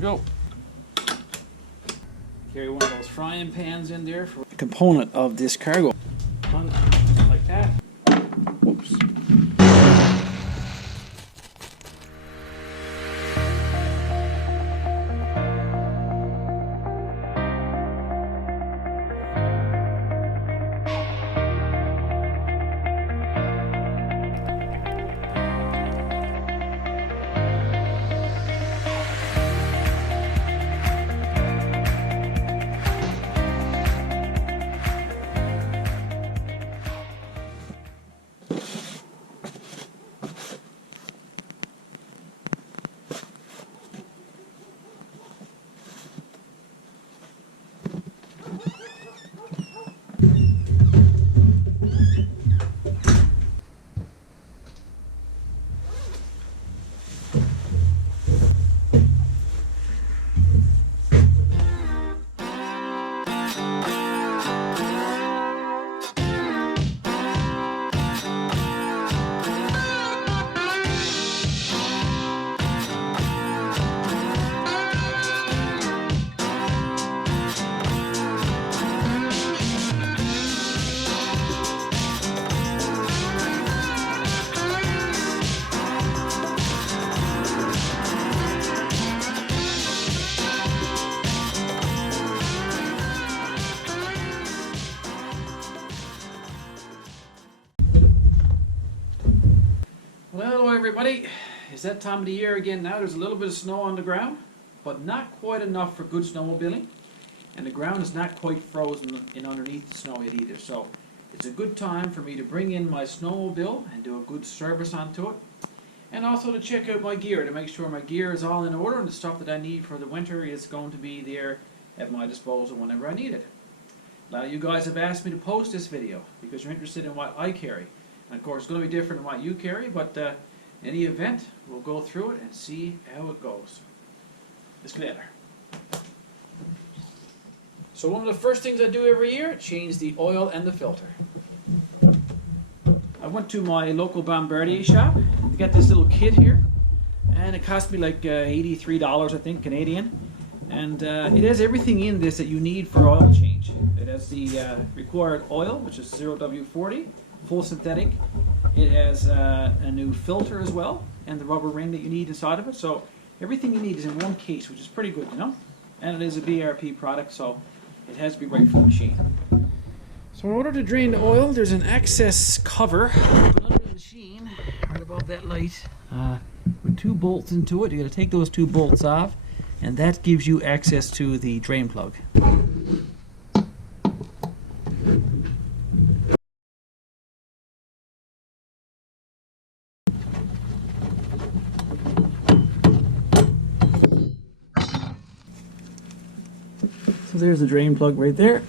we go. Carry one of those frying pans in there for a component of this cargo. Like that. Whoops. Well, hello everybody. It's that time of the year again now. There's a little bit of snow on the ground, but not quite enough for good snowmobiling. And the ground is not quite frozen in underneath the snow yet either. So it's a good time for me to bring in my snowmobile and do a good service onto it. And also to check out my gear to make sure my gear is all in order and the stuff that I need for the winter is going to be there at my disposal whenever I need it. A lot of you guys have asked me to post this video because you're interested in what I carry. And of course, it's going to be different than what you carry, but in any event, we'll go through it and see how it goes. Let's get there. So one of the first things I do every year, change the oil and the filter. I went to my local Bombardier shop. They got this little kit here, and it cost me like $83, I think, Canadian. And it has everything in this that you need for oil change. It has the required oil, which is 0W40. Full synthetic. It has a new filter as well, and the rubber ring that you need inside of it. So everything you need is in one case, which is pretty good, you know. And it is a BRP product, so it has to be right for the machine. So in order to drain the oil, there's an access cover under the machine, right above that light, with two bolts into it. You got to take those two bolts off, and that gives you access to the drain plug. So there's the drain plug right there.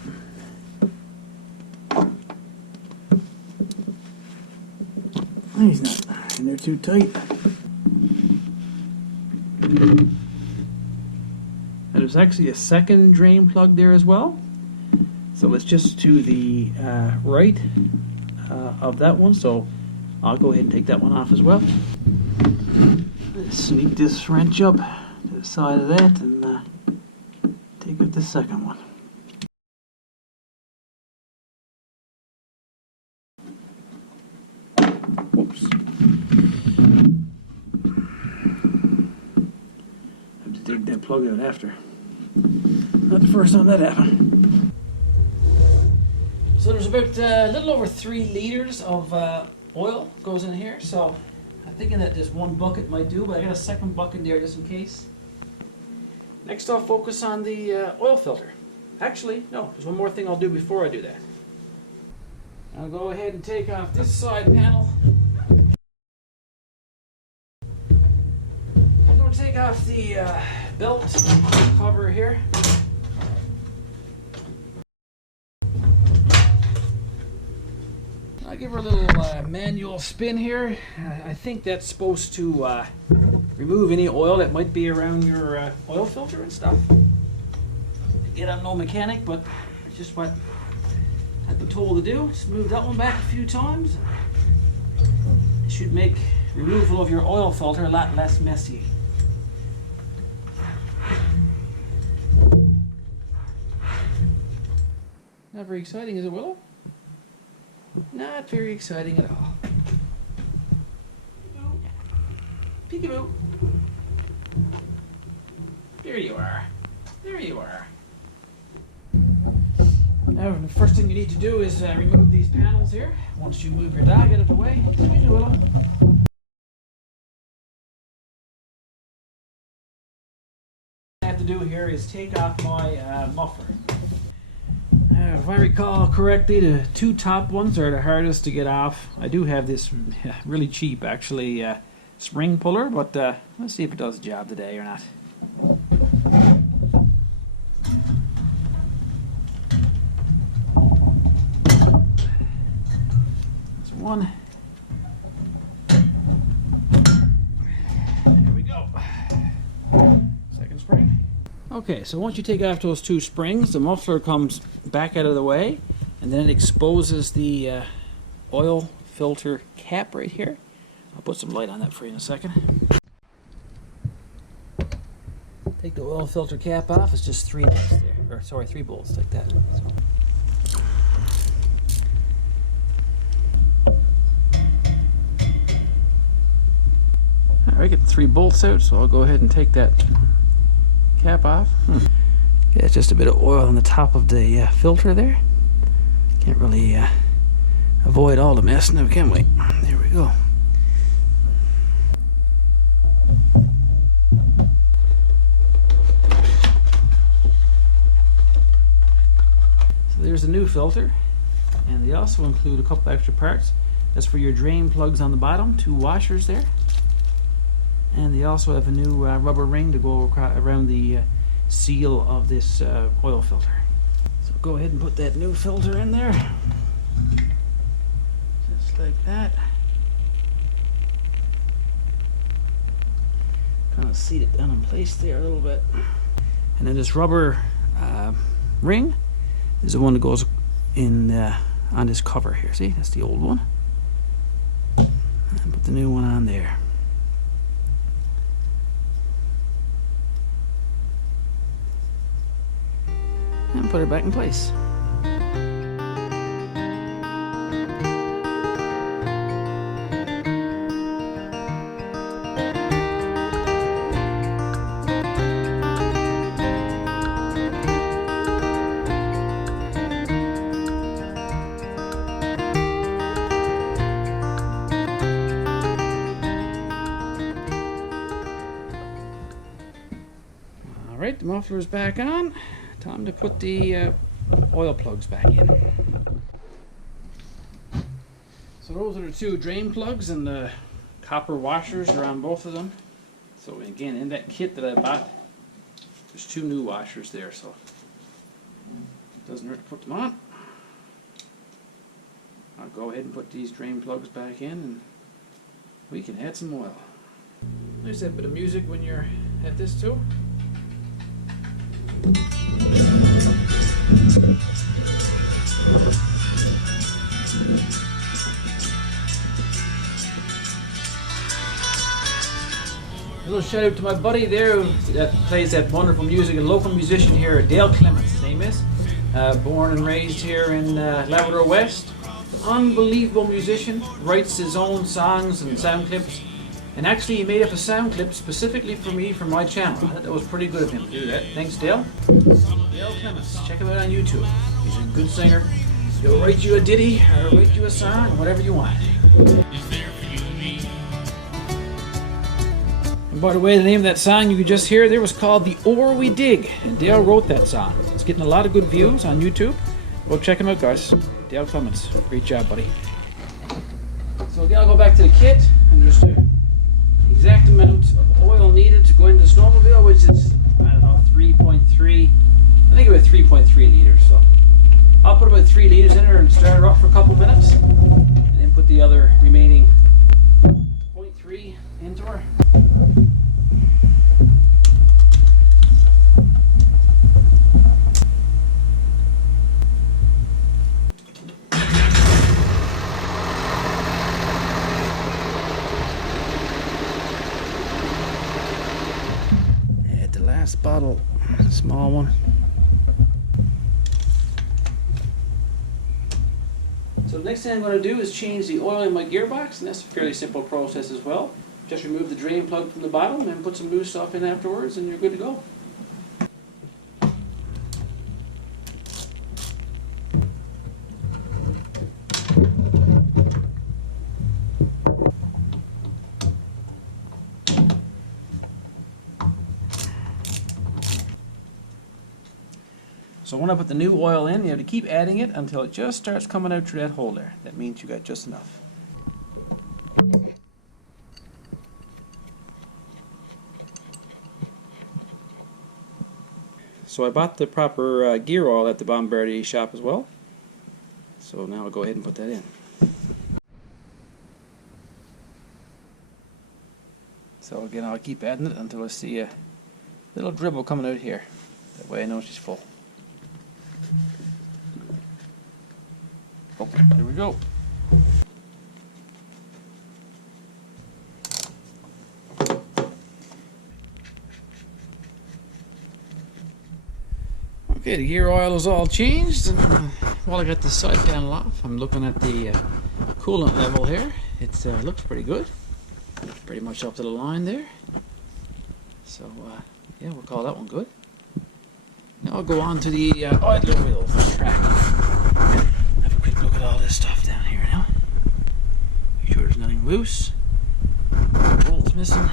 He's not in there too tight. And there's actually a second drain plug there as well. So it's just to the right of that one. So I'll go ahead and take that one off as well. Let's sneak this wrench up to the side of that and take out the second one. Whoops. Have to take that plug out after. Not the first time that happened. So there's about a little over 3 liters of oil goes in here. So I'm thinking that this one bucket might do, but I got a second bucket there just in case. Next I'll focus on the oil filter. Actually, no, there's one more thing I'll do before I do that. I'll go ahead and take off this side panel. I'm going to take off the belt cover here. I'll give her a little manual spin here. I think that's supposed to remove any oil that might be around your oil filter and stuff. Again, I'm no mechanic, but it's just what I've been told to do. Just move that one back a few times. It should make removal of your oil filter a lot less messy. Not very exciting, is it, Willow? Not very exciting at all. Peekaboo. There you are. There you are. Now, the first thing you need to do is remove these panels here. Once you move your dog out of the way. Excuse me, Willow. What I have to do here is take off my muffler. If I recall correctly, the two top ones are the hardest to get off. I do have this really cheap, actually, spring puller, but let's see if it does the job today or not. There's one. There we go. Second spring. Okay, so once you take off those two springs, the muffler comes back out of the way, and then it exposes the oil filter cap right here. I'll put some light on that for you in a second. Take the oil filter cap off. It's just 3 nuts there, or sorry, 3 bolts like that. So. All right, get the 3 bolts out. So I'll go ahead and take that cap off. Yeah, it's just a bit of oil on the top of the filter there. Can't really avoid all the mess now, can we? There we go. So there's a new filter, and they also include a couple extra parts. That's for your drain plugs on the bottom, 2 washers there. And they also have a new rubber ring to go around the seal of this oil filter. So go ahead and put that new filter in there. Just like that. Kind of seat it down in place there a little bit. And then this rubber ring is the one that goes in on this cover here. See, that's the old one. And put the new one on there. And put it back in place. All right, the muffler is back on. Time to put the oil plugs back in. So those are the 2 drain plugs, and the copper washers are on both of them. So again, in that kit that I bought, there's 2 new washers there, so it doesn't hurt to put them on. I'll go ahead and put these drain plugs back in, and we can add some oil. There's that bit of music when you're at this too. A little shout out to my buddy there that plays that wonderful music, a local musician here, Dale Clements, his name is. Born and raised here in Labrador West. Unbelievable musician, writes his own songs and sound clips. And actually he made up a sound clip specifically for me for my channel. I thought that was pretty good of him to do that. Thanks, Dale. Dale Clements, check him out on YouTube. He's a good singer. He'll write you a ditty, or write you a song, whatever you want. And by the way, the name of that song you could just hear there was called The Ore We Dig, and Dale wrote that song. It's getting a lot of good views on YouTube. Go check him out, guys. Dale Clements, great job, buddy. So again, I'll go back to the kit, and there's the exact amount of oil needed to go into the snowmobile, which is, I don't know, 3.3, I think about 3.3 liters. So I'll put about 3 liters in there and start her up for a couple minutes, and then put the other remaining 0.3 into her. Bottle, small one. So the next thing I'm going to do is change the oil in my gearbox, and that's a fairly simple process as well. Just remove the drain plug from the bottom and put some loose stuff in afterwards, and you're good to go. So when I put the new oil in, you have to keep adding it until it just starts coming out through that hole there. That means you got just enough. So I bought the proper gear oil at the Bombardier shop as well. So now I'll go ahead and put that in. So again, I'll keep adding it until I see a little dribble coming out here. That way I know she's full. Oh, there we go. Okay, the gear oil is all changed, and while I got the side panel off, I'm looking at the coolant level here. It looks pretty good. Pretty much up to the line there. So, yeah, we'll call that one good. Now I'll go on to the idler wheel for the track. Have a quick look at all this stuff down here now. Make sure there's nothing loose. Bolts missing.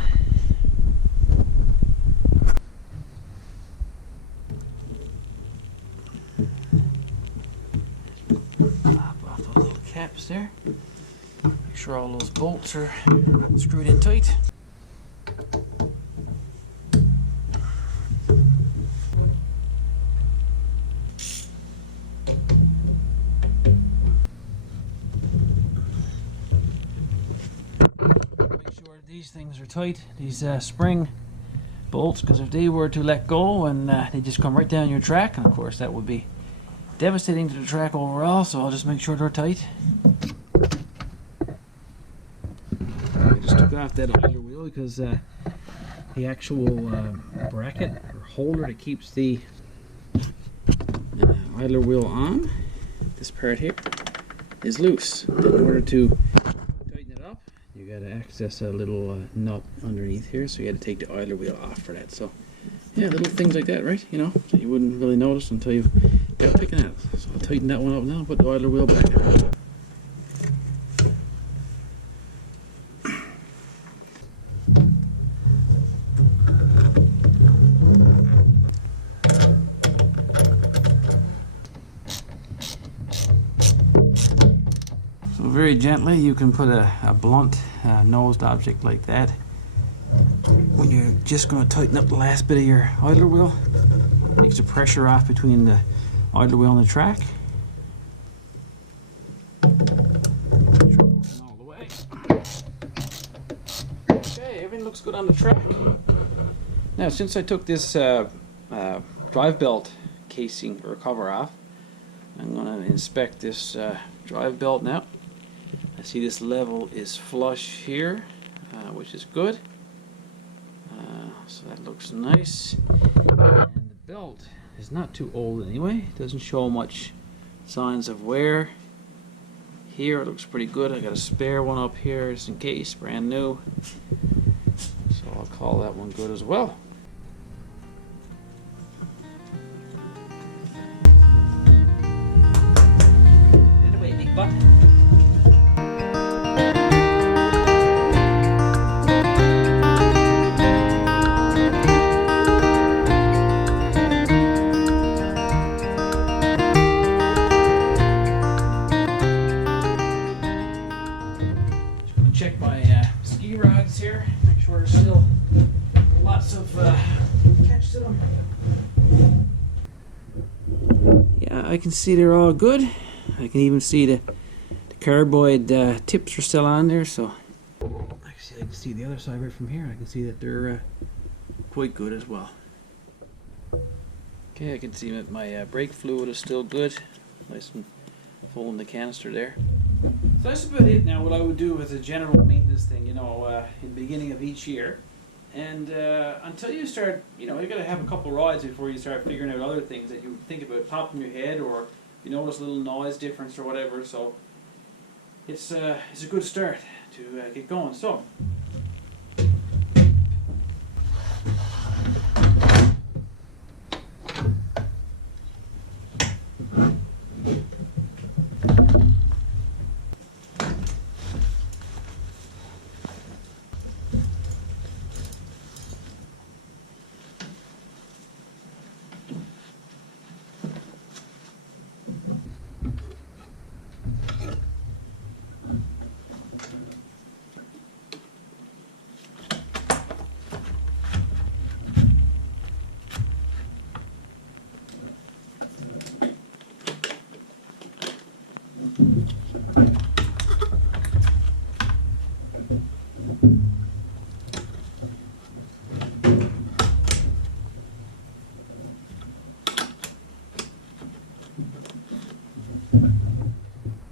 Pop off those little caps there. Make sure all those bolts are screwed in tight. These things are tight, these spring bolts, because if they were to let go and they just come right down your track, and of course that would be devastating to the track overall, so I'll just make sure they're tight. I just took off that idler wheel because the actual bracket or holder that keeps the idler wheel on, this part here, is loose. In order to you got to access a little nut underneath here, so you got to take the idler wheel off for that. So, yeah, little things like that, right? You know, that you wouldn't really notice until you got picking at it. So I'll tighten that one up now and put the idler wheel back in. Very gently, you can put a blunt nosed object like that when you're just going to tighten up the last bit of your idler wheel. Takes the pressure off between the idler wheel and the track. All the way. Okay, everything looks good on the track. Now, since I took this drive belt casing or cover off, I'm going to inspect this drive belt now. I see this level is flush here, which is good. So that looks nice. And the belt is not too old anyway. It doesn't show much signs of wear. Here it looks pretty good. I got a spare one up here just in case, brand new. So I'll call that one good as well. Get away, big butt. Check my ski rods here, make sure there's still lots of catch to them. Yeah, I can see they're all good. I can even see the cardboard tips are still on there, so actually I can see the other side right from here. I can see that they're quite good as well. Okay, I can see that my brake fluid is still good, nice and full in the canister there. So that's about it now, what I would do as a general maintenance thing, you know, in the beginning of each year. And until you start, you know, you got to have a couple rides before you start figuring out other things that you think about popping your head, or you notice a little noise difference or whatever. So it's a good start to get going. So.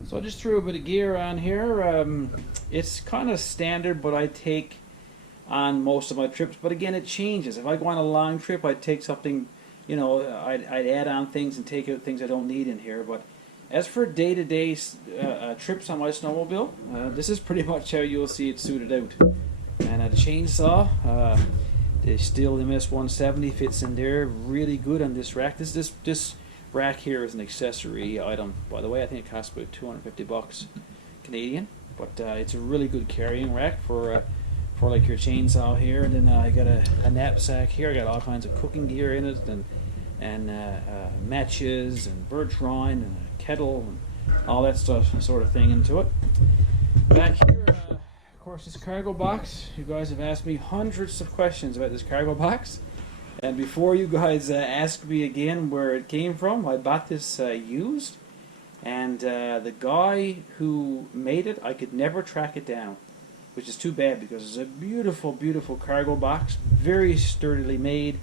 So I just threw a bit of gear on here. It's kind of standard, but I take on most of my trips. But again, it changes. If I go on a long trip, I'd take something, I'd add on things and take out things I don't need in here. But as for day-to-day trips on my snowmobile, this is pretty much how you'll see it suited out. And the chainsaw, the Stihl MS-170 fits in there really good on this rack. This rack here is an accessory item, by the way. I think it costs about $250 Canadian, but it's a really good carrying rack for like your chainsaw here. And then I got a knapsack here. I got all kinds of cooking gear in it, and matches and birch rind and a kettle and all that stuff, sort of thing into it. Back here, of course, this cargo box. You guys have asked me hundreds of questions about this cargo box. And before you guys ask me again where it came from, I bought this used, and the guy who made it, I could never track it down, which is too bad because it's a beautiful, beautiful cargo box, very sturdily made,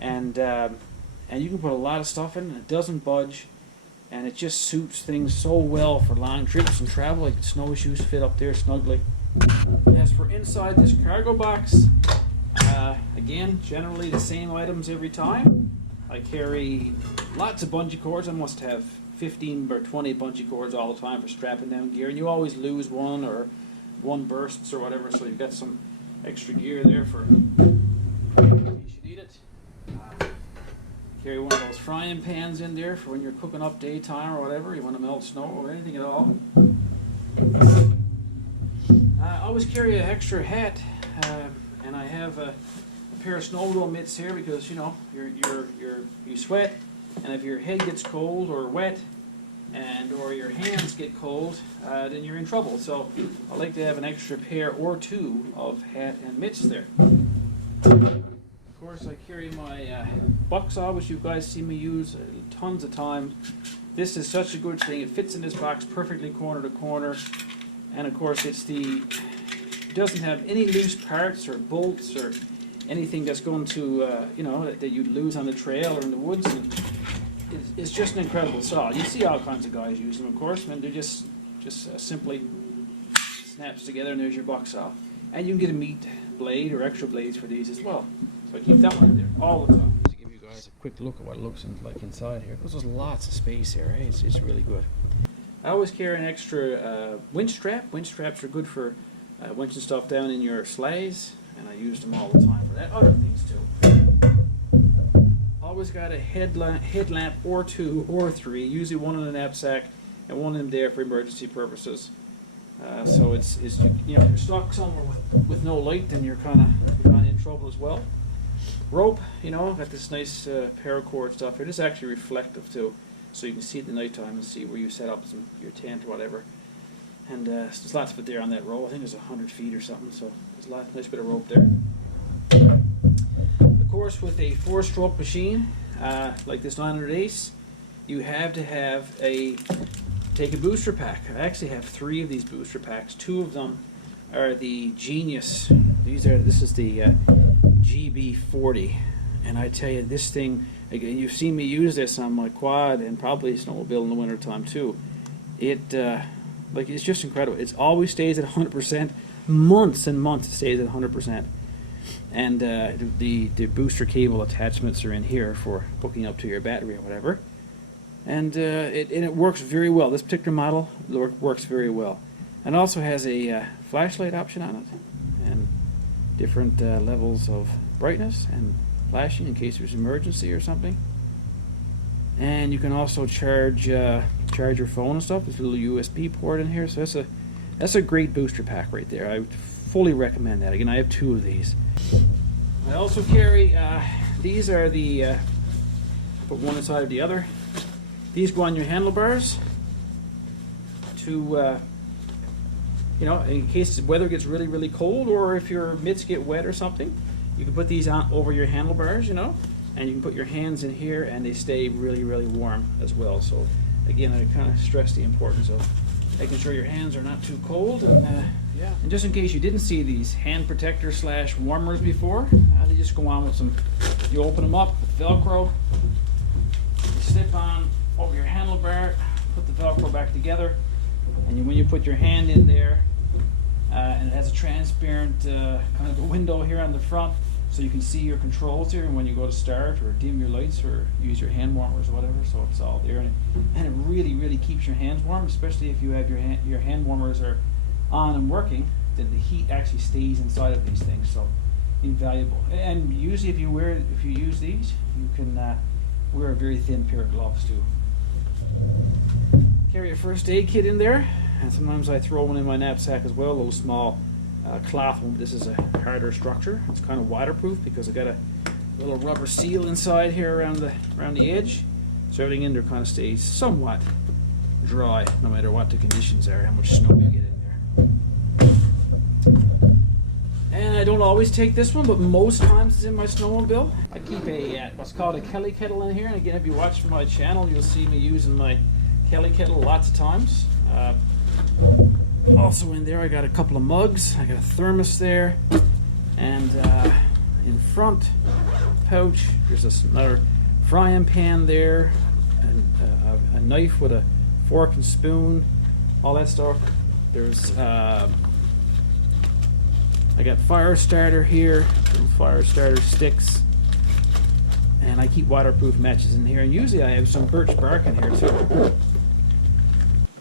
and you can put a lot of stuff in, and it doesn't budge, and it just suits things so well for long trips and travel. Like snowshoes fit up there snugly. As for inside this cargo box, again, generally the same items every time. I carry lots of bungee cords. I must have 15 or 20 bungee cords all the time for strapping down gear, and you always lose one or one bursts or whatever, so you've got some extra gear there for in case you need it. Carry one of those frying pans in there for when you're cooking up daytime or whatever, you want to melt snow or anything at all. I always carry an extra hat, and I have a pair of snowmobile mitts here because you sweat, and if your head gets cold or wet, or your hands get cold, then you're in trouble. So I like to have an extra pair or two of hat and mitts there. Of course, I carry my buck saw, which you guys see me use tons of times. This is such a good thing. It fits in this box perfectly corner to corner, and of course it doesn't have any loose parts or bolts or anything that's going to that you'd lose on the trail or in the woods. And it's just an incredible saw. You see all kinds of guys use them, of course, and they're just simply snaps together, and there's your buck saw. And you can get a meat blade or extra blades for these as well. So I keep that one in there all the time. To give you guys a quick look at what it looks like inside here, because there's lots of space here. Right? It's really good. I always carry an extra winch strap. Winch straps are good for winching stuff down in your sleighs, and I use them all the time for that. Other things too. Always got a headlamp or two or three, usually one in the knapsack and one in them there for emergency purposes. So it's you're stuck somewhere with no light, then you're kind of in trouble as well. Rope, got this nice paracord stuff here. This is actually reflective too, so you can see it in the nighttime and see where you set up your tent or whatever. And there's lots of it there on that row. I think there's 100 feet or something, so there's a nice bit of rope there. Of course, with a 4-stroke machine like this 900 Ace, you have to take a booster pack. I actually have 3 of these booster packs. 2 of them are the Genius. This is the GB40, and I tell you, this thing, again, you've seen me use this on my quad and probably snowmobile in the wintertime too. It's just incredible. It always stays at 100%. Months and months it stays at 100%. And the booster cable attachments are in here for hooking up to your battery or whatever. And it works very well. This particular model works very well. It also has a flashlight option on it, and different levels of brightness and flashing in case there's emergency or something. And you can also charge your phone and stuff. There's a little USB port in here, so that's a great booster pack right there. I would fully recommend that. Again, I have 2 of these. I also carry these are the put one inside of the other. These go on your handlebars to you know, in case the weather gets really, really cold, or if your mitts get wet or something, you can put these on over your handlebars, you know, and you can put your hands in here and they stay really, really warm as well. So again, I kind of stress the importance of making sure your hands are not too cold. And yeah, and just in case you didn't see these hand protector / warmers before, they just go on with some, you open them up with Velcro, you slip on over your handlebar, put the Velcro back together, and when you put your hand in there, and it has a transparent kind of a window here on the front, so you can see your controls here, and when you go to start or dim your lights or use your hand warmers or whatever, so it's all there, and it really, really keeps your hands warm, especially if you have your hand warmers are on and working. Then the heat actually stays inside of these things, so invaluable. And usually, if you use these, you can wear a very thin pair of gloves too. Carry a first aid kit in there, and sometimes I throw one in my knapsack as well, a little small cloth one. This is a harder structure. It's kind of waterproof because I got a little rubber seal inside here around the edge, so everything in there kind of stays somewhat dry no matter what the conditions are, how much snow you get in there. And I don't always take this one, but most times it's in my snowmobile. I keep a what's called a Kelly kettle in here, and again, if you watch my channel, you'll see me using my Kelly kettle lots of times. Also in there I got a couple of mugs, I got a thermos there, and in front pouch there's another frying pan there, and a knife with a fork and spoon, all that stuff. There's I got fire starter here, little fire starter sticks, and I keep waterproof matches in here, and usually I have some birch bark in here too.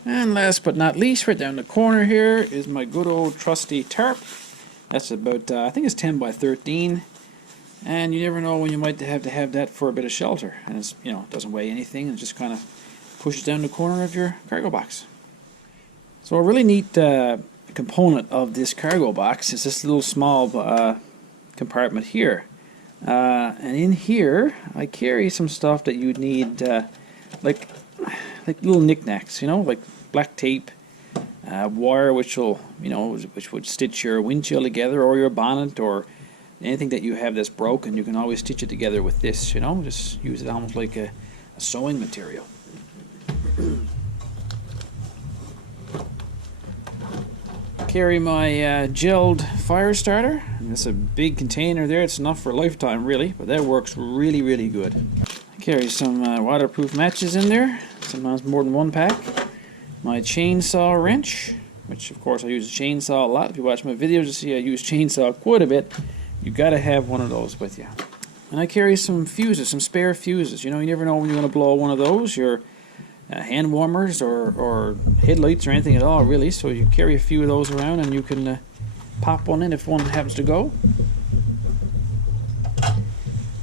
And last but not least, right down the corner here is my good old trusty tarp. That's about, I think it's 10 by 13. And you never know when you might have to have that for a bit of shelter. And it's, you know, it doesn't weigh anything, and just kind of pushes down the corner of your cargo box. So a really neat component of this cargo box is this little small compartment here. And in here, I carry some stuff that you'd need, like little knickknacks, you know, like black tape, wire which would stitch your windshield together, or your bonnet, or anything that you have that's broken. You can always stitch it together with this, you know, just use it almost like a sewing material. Carry my gelled fire starter. That's a big container there. It's enough for a lifetime really, but that works really, really good. I carry some waterproof matches in there, sometimes more than one pack. My chainsaw wrench, which of course I use a chainsaw a lot. If you watch my videos, you see I use chainsaw quite a bit. You gotta have one of those with you. And I carry some fuses, some spare fuses. You know, you never know when you're gonna blow one of those. Your hand warmers or headlights or anything at all, really. So you carry a few of those around, and you can pop one in if one happens to go.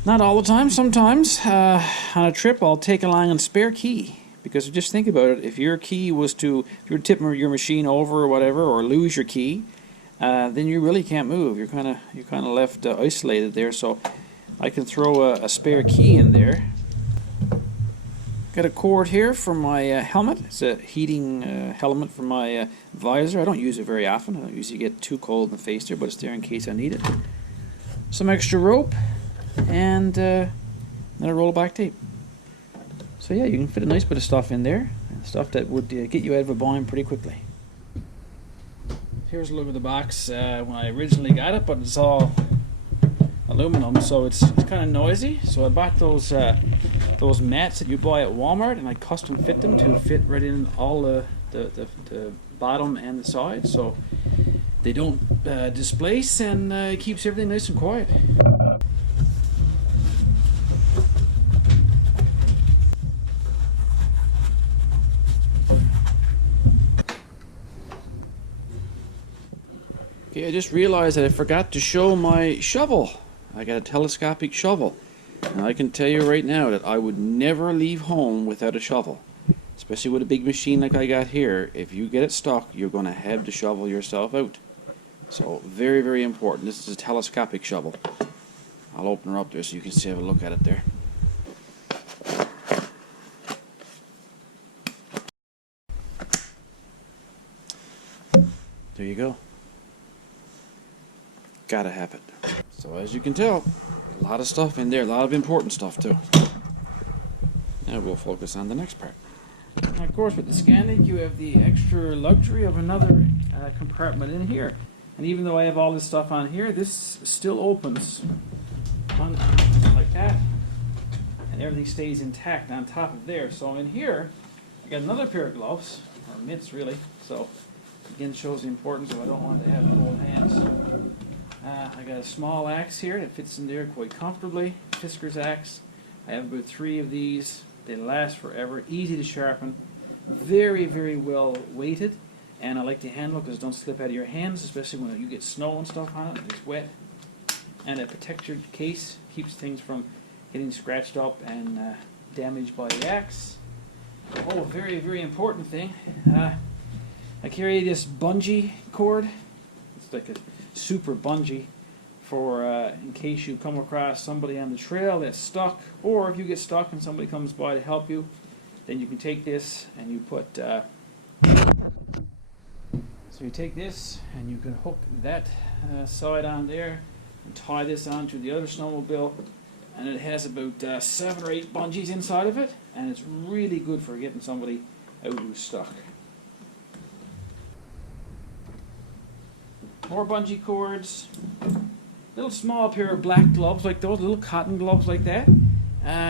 Not all the time. Sometimes on a trip, I'll take along a spare key. Because just think about it, if your key was if you were to tip your machine over or whatever, or lose your key, then you really can't move. You're kind of left isolated there. So I can throw a spare key in there. Got a cord here for my helmet. It's a heating helmet for my visor. I don't use it very often. I don't usually get too cold in the face there, but it's there in case I need it. Some extra rope, and another roll of black tape. So yeah, you can fit a nice bit of stuff in there, stuff that would get you out of a bind pretty quickly. Here's a look at the box when I originally got it, but it's all aluminum, so it's kind of noisy. So I bought those mats that you buy at Walmart, and I custom fit them to fit right in all the bottom and the sides, so they don't displace, and it keeps everything nice and quiet. Okay, I just realized that I forgot to show my shovel. I got a telescopic shovel. And I can tell you right now that I would never leave home without a shovel. Especially with a big machine like I got here. If you get it stuck, you're going to have to shovel yourself out. So, very, very important. This is a telescopic shovel. I'll open her up there so you can have a look at it there. There you go. Gotta have it. So as you can tell, a lot of stuff in there, a lot of important stuff too. Now we'll focus on the next part. And of course, with the Skandic, you have the extra luxury of another compartment in here. And even though I have all this stuff on here, this still opens on, like that, and everything stays intact on top of there. So in here, I got another pair of gloves, or mitts really. So again, shows the importance of I don't want to have cold hands. I got a small axe here that fits in there quite comfortably. Fisker's axe. I have about 3 of these. They last forever. Easy to sharpen. Very, very well weighted. And I like to handle because it don't slip out of your hands, especially when you get snow and stuff on it. It's wet. And a protector case keeps things from getting scratched up and damaged by the axe. Oh, very, very important thing. I carry this bungee cord. It's like a super bungee for in case you come across somebody on the trail that's stuck, or if you get stuck and somebody comes by to help you, then you can take this and you put so you take this and you can hook that side on there and tie this onto the other snowmobile, and it has about 7 or 8 bungees inside of it, and it's really good for getting somebody out who's stuck. More bungee cords, little small pair of black gloves like those, little cotton gloves like that.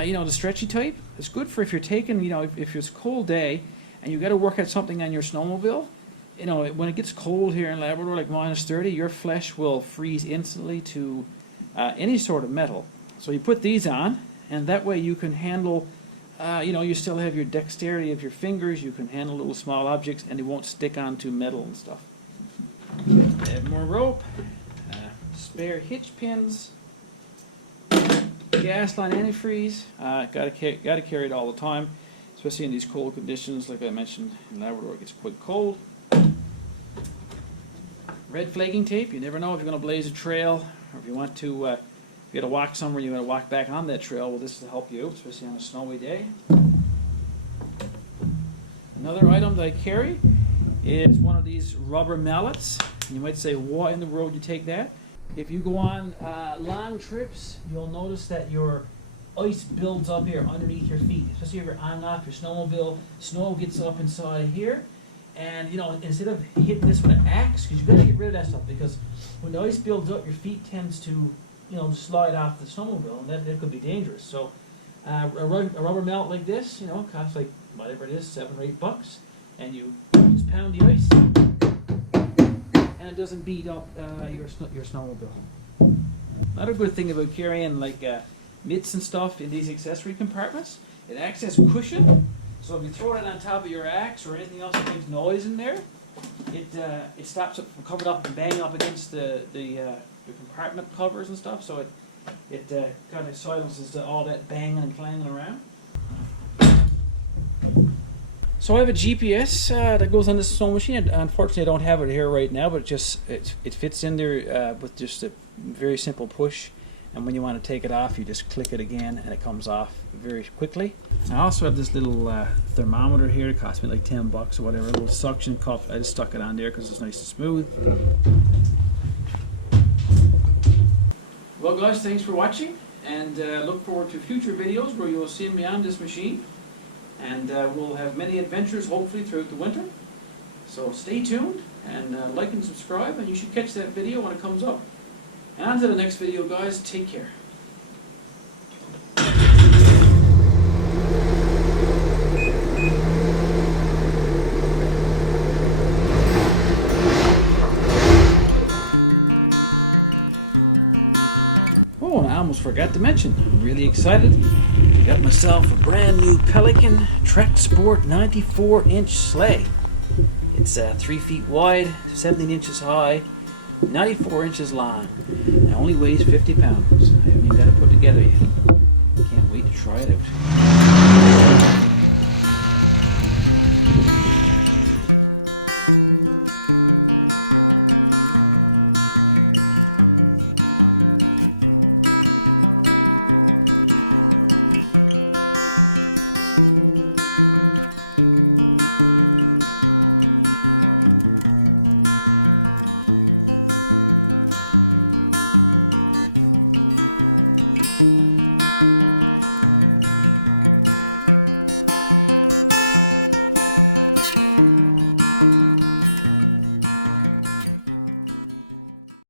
You know, the stretchy type. It's good for if you're taking, you know, if it's a cold day and you got to work at something on your snowmobile. You know, when it gets cold here in Labrador, like -30, your flesh will freeze instantly to any sort of metal. So you put these on, and that way you can handle, you know, you still have your dexterity of your fingers. You can handle little small objects, and they won't stick onto metal and stuff. Add more rope, spare hitch pins, gas line antifreeze. Gotta carry it all the time, especially in these cold conditions. Like I mentioned, in Labrador it gets quite cold. Red flagging tape. You never know if you're going to blaze a trail, or if you want to, if you got to walk somewhere, you got to walk back on that trail. Well, this will help you, especially on a snowy day. Another item that I carry is one of these rubber mallets. You might say, why in the world you take that? If you go on long trips, you'll notice that your ice builds up here underneath your feet, especially if you're on and off your snowmobile. Snow gets up inside here, and you know, instead of hitting this with an axe, because you've got to get rid of that stuff, because when the ice builds up, your feet tends to, you know, slide off the snowmobile, and that could be dangerous. So a rubber mallet like this, you know, costs like whatever it is, $7 or $8, and you just pound the ice, and it doesn't beat up your snowmobile. Another good thing about carrying like mitts and stuff in these accessory compartments, it acts as cushion. So if you throw it on top of your axe or anything else that makes noise in there, it stops it from coming up and banging up against the compartment covers and stuff. So it kind of silences all that banging and clanging around. So I have a GPS that goes on this sewing machine. Unfortunately, I don't have it here right now, but it fits in there with just a very simple push. And when you want to take it off, you just click it again, and it comes off very quickly. I also have this little thermometer here. It cost me like $10 or whatever. A little suction cup. I just stuck it on there because it's nice and smooth. Well, guys, thanks for watching, and look forward to future videos where you will see me on this machine. And we'll have many adventures, hopefully, throughout the winter. So stay tuned, and like and subscribe, and you should catch that video when it comes up. And on to the next video, guys. Take care. Oh, and I almost forgot to mention, I'm really excited. I got myself a brand new Pelican Trek Sport 94-inch sleigh. It's 3 feet wide, 17 inches high, 94 inches long. And only weighs 50 pounds. I haven't even got it put together yet. Can't wait to try it out.